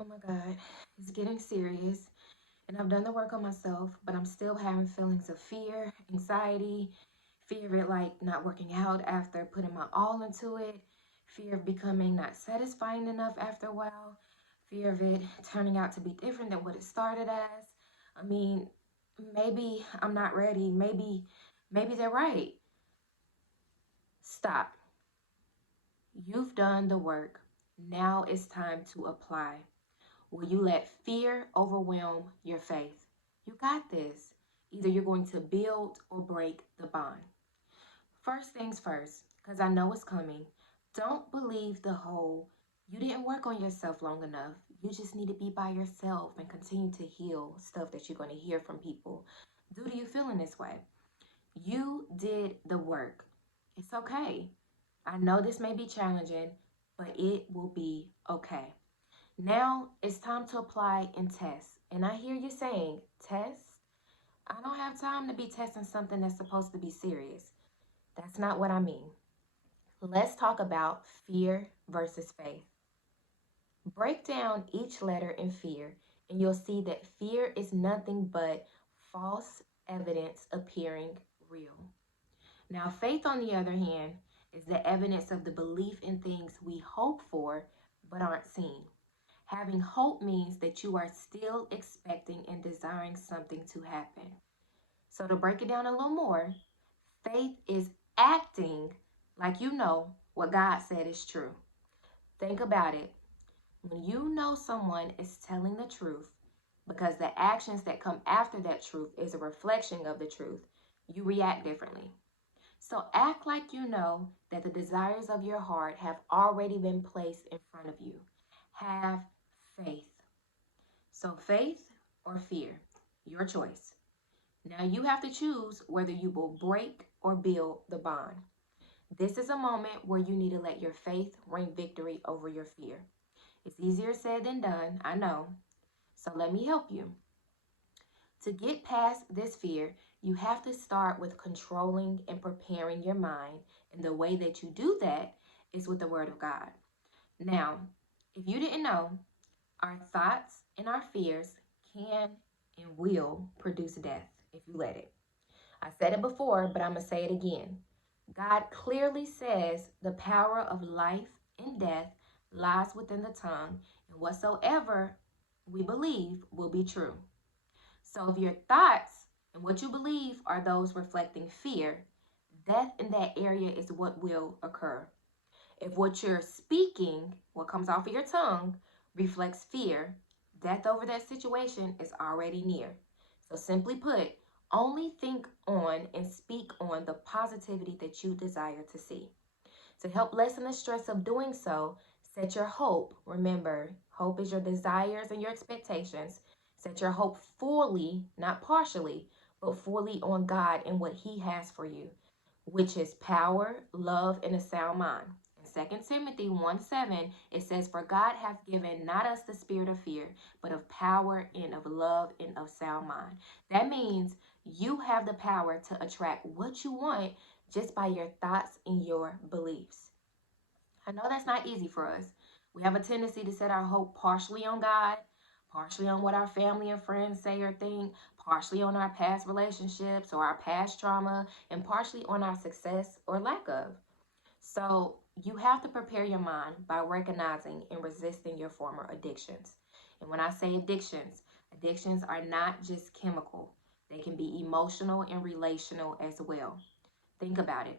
Oh my God, it's getting serious. And I've done the work on myself, but I'm still having feelings of fear, anxiety, fear of it like not working out after putting my all into it, fear of becoming not satisfying enough after a while, fear of it turning out to be different than what it started as. I mean, maybe I'm not ready. Maybe they're right. Stop. You've done the work. Now it's time to apply. Will you let fear overwhelm your faith? You got this. Either you're going to build or break the bond. First things first, because I know it's coming. Don't believe the whole, you didn't work on yourself long enough. You just need to be by yourself and continue to heal stuff that you're going to hear from people. Due to you feeling this way, you did the work. It's okay. I know this may be challenging, but it will be okay. Now it's time to apply and test. And I hear you saying, test? I don't have time to be testing something that's supposed to be serious. That's not what I mean. Let's talk about fear versus faith. Break down each letter in fear, and you'll see that fear is nothing but false evidence appearing real. Now, faith, on the other hand, is the evidence of the belief in things we hope for but aren't seen. Having hope means that you are still expecting and desiring something to happen. So, to break it down a little more, faith is acting like you know what God said is true. Think about it. When you know someone is telling the truth, because the actions that come after that truth is a reflection of the truth, you react differently. So act like you know that the desires of your heart have already been placed in front of you. Have faith. So faith or fear, your choice. Now you have to choose whether you will break or build the bond. This is a moment where you need to let your faith reign victory over your fear. It's easier said than done, I know. So let me help you. To get past this fear, you have to start with controlling and preparing your mind. And the way that you do that is with the Word of God. Now, if you didn't know, our thoughts and our fears can and will produce death if you let it. I said it before, but I'm going to say it again. God clearly says the power of life and death lies within the tongue, and whatsoever we believe will be true. So if your thoughts and what you believe are those reflecting fear, death in that area is what will occur. If what you're speaking, what comes off of your tongue, reflects fear, death over that situation is already near. So simply put, only think on and speak on the positivity that you desire to see. To help lessen the stress of doing so, set your hope. Remember, hope is your desires and your expectations. Set your hope fully, not partially, but fully on God and what He has for you, which is power, love, and a sound mind. In 2 Timothy 1:7, it says, for God hath given not us the spirit of fear, but of power and of love and of sound mind. That means you have the power to attract what you want just by your thoughts and your beliefs. I know that's not easy for us. We have a tendency to set our hope partially on God, partially on what our family and friends say or think, partially on our past relationships or our past trauma, and partially on our success or lack of. So you have to prepare your mind by recognizing and resisting your former addictions. And when I say addictions, addictions are not just chemical, they can be emotional and relational as well. Think about it.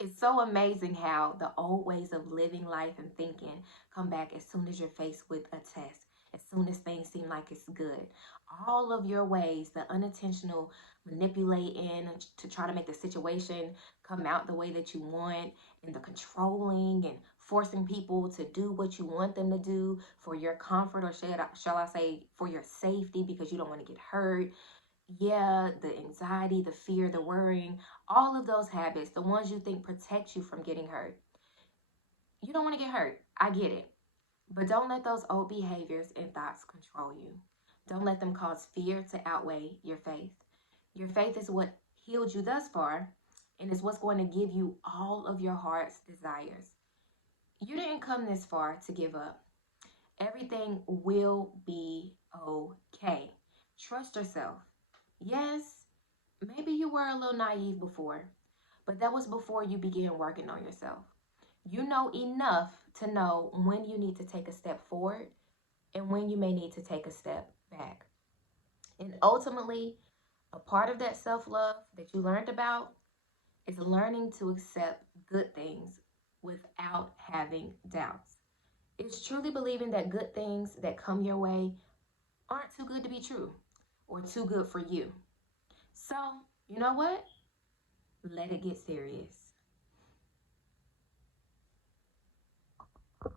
It's so amazing how the old ways of living life and thinking come back as soon as you're faced with a test, as soon as things seem like it's good. All of your ways, the unintentional manipulating to try to make the situation come out the way that you want, and the controlling and forcing people to do what you want them to do for your comfort, or shall I say for your safety, because you don't want to get hurt. Yeah, the anxiety, the fear, the worrying, all of those habits, the ones you think protect you from getting hurt. You don't want to get hurt. I get it. But don't let those old behaviors and thoughts control you. Don't let them cause fear to outweigh your faith. Your faith is what healed you thus far, and is what's going to give you all of your heart's desires. You didn't come this far to give up. Everything will be okay. Trust yourself. Yes, maybe you were a little naive before, but that was before you began working on yourself. You know enough to know when you need to take a step forward and when you may need to take a step back. And ultimately, a part of that self love that you learned about is learning to accept good things without having doubts. It's truly believing that good things that come your way aren't too good to be true or too good for you. So, you know what? Let it get serious.